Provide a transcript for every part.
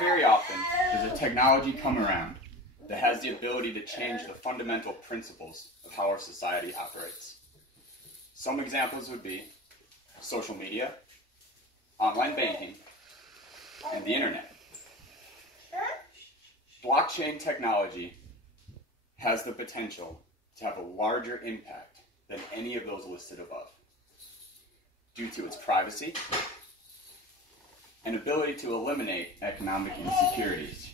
very often does a technology come around that has the ability to change the fundamental principles of how our society operates. Some examples would be social media, online banking, and the internet. Blockchain technology has the potential to have a larger impact than any of those listed above, due to its privacy and ability to eliminate economic insecurities.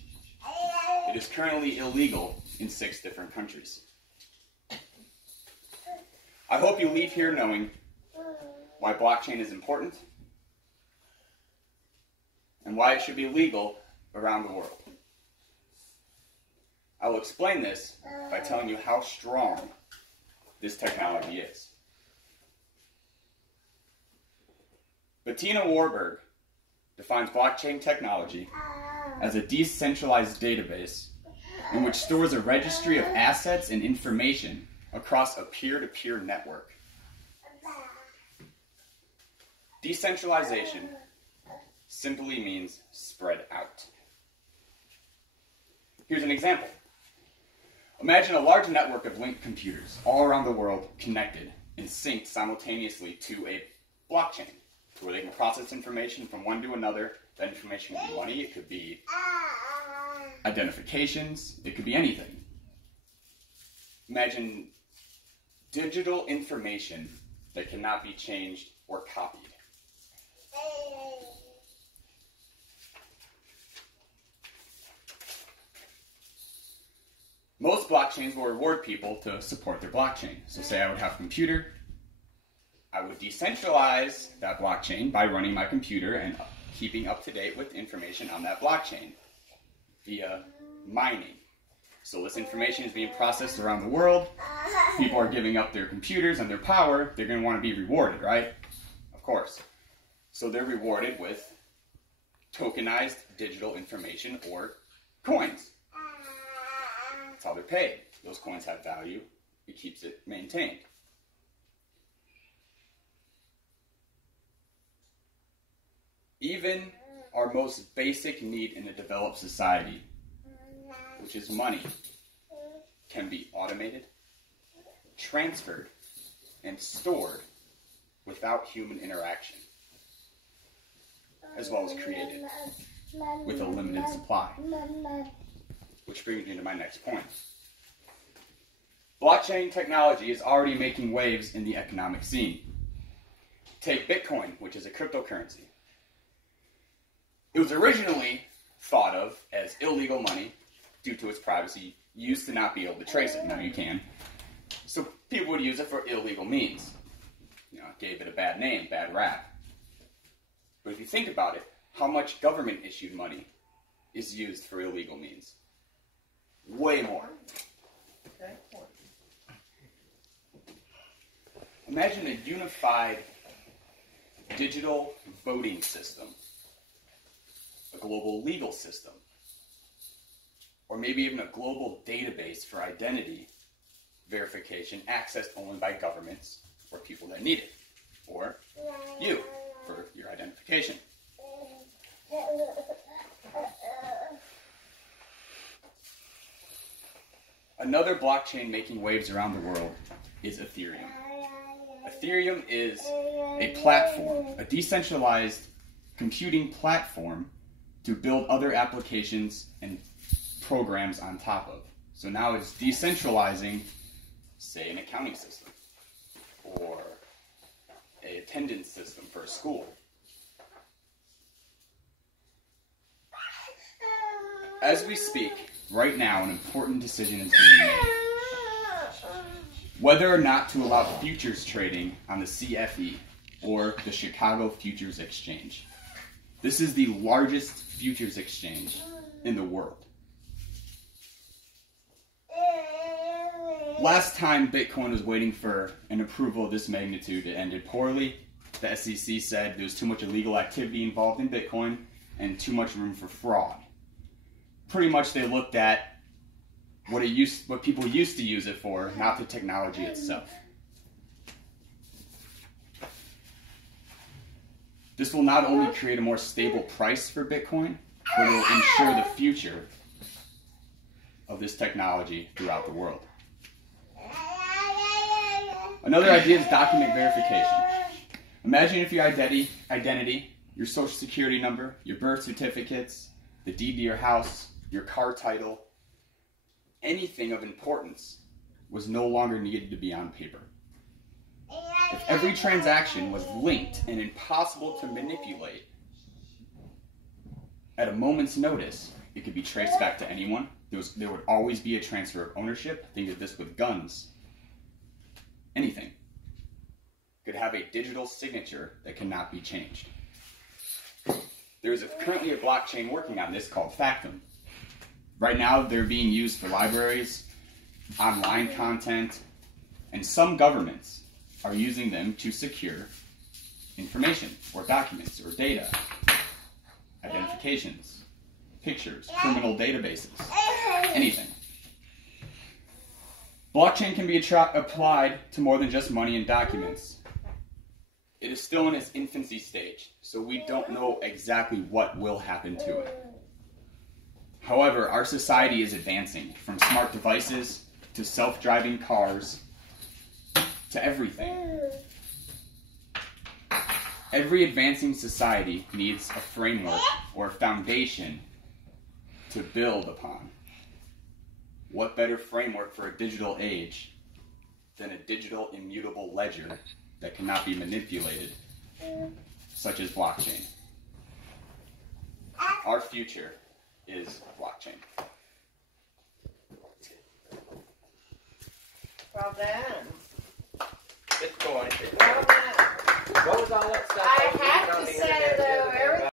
It is currently illegal in 6 different countries. I hope you leave here knowing why blockchain is important and why it should be legal around the world. I will explain this by telling you how strong this technology is. Bettina Warburg defines blockchain technology as a decentralized database in which stores a registry of assets and information across a peer-to-peer network. Decentralization simply means spread out. Here's an example. Imagine a large network of linked computers all around the world connected and synced simultaneously to a blockchain where they can process information from one to another. That information could be money, it could be identifications, it could be anything. Imagine digital information that cannot be changed or copied. Most blockchains will reward people to support their blockchain. So say I would have a computer, I would decentralize that blockchain by running my computer and keeping up to date with information on that blockchain via mining. So this information is being processed around the world. People are giving up their computers and their power. They're going to want to be rewarded, right? Of course. So they're rewarded with tokenized digital information or coins. That's how they're paid. Those coins have value. It keeps it maintained. Even our most basic need in a developed society, which is money, can be automated, transferred, and stored without human interaction, as well as created with a limited supply. Which brings me to my next point. Blockchain technology is already making waves in the economic scene. Take Bitcoin, which is a cryptocurrency. It was originally thought of as illegal money due to its privacy. You used to not be able to trace it, now you can. So people would use it for illegal means. You know, it gave it a bad name, bad rap. But if you think about it, how much government-issued money is used for illegal means? Way more. Imagine a unified digital voting system, a global legal system, or maybe even a global database for identity verification accessed only by governments or people that need it, or you for your identification. Another blockchain making waves around the world is Ethereum. Ethereum is a platform, a decentralized computing platform to build other applications and programs on top of. So now it's decentralizing, say, an accounting system or an attendance system for a school. As we speak, right now, an important decision is being made. Whether or not to allow futures trading on the CFE or the Chicago Futures Exchange. This is the largest futures exchange in the world. Last time Bitcoin was waiting for an approval of this magnitude, it ended poorly. The SEC said there was too much illegal activity involved in Bitcoin and too much room for fraud. Pretty much they looked at what people used to use it for, not the technology itself. This will not only create a more stable price for Bitcoin, but it will ensure the future of this technology throughout the world. Another idea is document verification. Imagine if your identity, your social security number, your birth certificates, the deed to your house, your car title, anything of importance was no longer needed to be on paper. If every transaction was linked and impossible to manipulate, at a moment's notice, it could be traced back to anyone. There would always be a transfer of ownership. Think of this with guns. Anything could have a digital signature that cannot be changed. There is currently a blockchain working on this called Factum. Right now, they're being used for libraries, online content, and some governments are using them to secure information or documents or data, identifications, pictures, criminal databases, anything. Blockchain can be applied to more than just money and documents. It is still in its infancy stage, so we don't know exactly what will happen to it. However, our society is advancing from smart devices to self-driving cars to everything. Every advancing society needs a framework or a foundation to build upon. What better framework for a digital age than a digital immutable ledger that cannot be manipulated, such as blockchain? Our future is blockchain. Well done. Good going. Well done. What was all that stuff? I have to say,